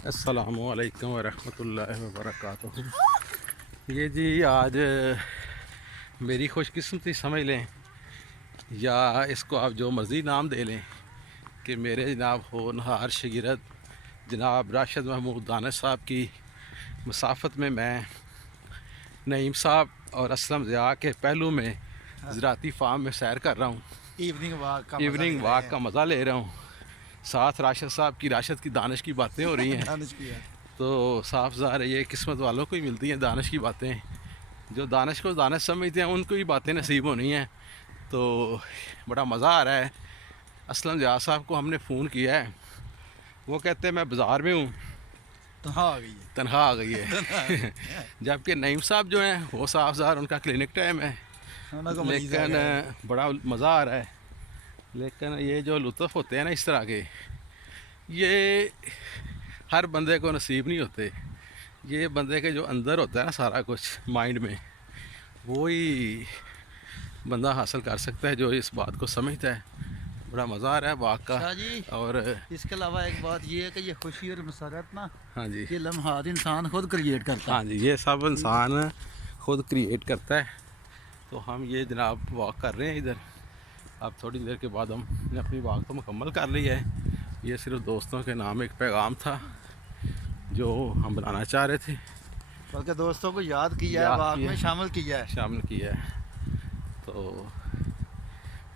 अस्सलामुअलैकुम वरहमतुल्लाहि वबरकातुहू। ये जी आज मेरी खुशकिस्मती समझ लें या इसको आप जो मर्ज़ी नाम दे लें कि मेरे जनाब होनहार शागिर्द जनाब राशिद महमूद दानिश साहब की मुसाफत में मैं नईम साहब और असलम ज़िया के पहलू में ज़राती फार्म में सैर कर रहा हूँ। इवनिंग वॉक का मज़ा ले रहा हूँ। साथ राशिद साहब की राशिद की दानिश की बातें हो रही हैं तो साफ ज़ाहिर है ये किस्मत वालों को ही मिलती हैं दानिश की बातें। जो दानिश को दानिश समझते हैं उनको ही बातें नसीब होनी हैं। तो बड़ा मज़ा आ रहा है। असलम ज़िया साहब को हमने फ़ोन किया है, वो कहते हैं मैं बाज़ार में हूँ, तनख्वाह आ गई है जबकि नईम साहब जो हैं वो साफ ज़ाहिर उनका क्लिनिक टाइम है, लेकिन बड़ा मज़ा आ रहा है। लेकिन ये जो लुत्फ़ होते हैं ना इस तरह के, ये हर बंदे को नसीब नहीं होते। ये बंदे के जो अंदर होता है ना सारा कुछ माइंड में, वो ही बंदा हासिल कर सकता है जो इस बात को समझता है। बड़ा मज़ा आ रहा है वाक़ का। और इसके अलावा एक बात ये है कि ये खुशी और मसरत ना, हाँ जी, ये लम्हात इंसान खुद क्रिएट करता है। हाँ जी, ये सब इंसान खुद क्रिएट करता है। तो हम ये जनाब वॉक कर रहे हैं इधर। अब थोड़ी देर के बाद हमने अपनी वॉक तो मुकम्मल कर ली है। ये सिर्फ दोस्तों के नाम एक पैगाम था जो हम बनाना चाह रहे थे, बल्कि दोस्तों को याद किया है, वॉक में शामिल किया है। तो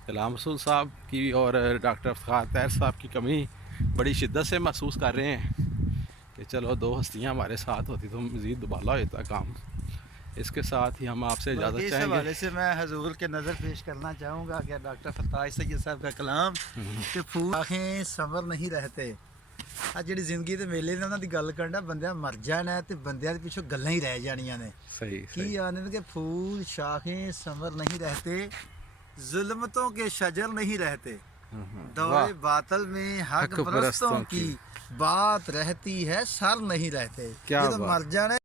कलाम रसूल साहब की और डॉक्टर अफ्तार तैर साहब की कमी बड़ी शिद्दत से महसूस कर रहे हैं कि चलो दो हस्तियां हमारे साथ होती तो मज़ीद दुबाला होता काम। इसके साथ ही हम आपसे इजाज़त इस चाहेंगे। हवाले से मैं हजूर के नज़र पेश करना चाहूँगा कि डॉक्टर फताह सैयद साहब का कलाम कि फूल आँखें संवर नहीं रहते। आ जी जिंदगी के मेले ने उन्होंने गल करना, बंद मर जाना तो बंद पिछों गल्लां ही रह जानियां ने। सही की आने कि फूल शाखें संवर नहीं रहते, जुल्मतों के शजर नहीं रहते, दौरे बातल में हक परस्तों की बात रहती है, सर नहीं रहते। क्या ये तो मर जाना।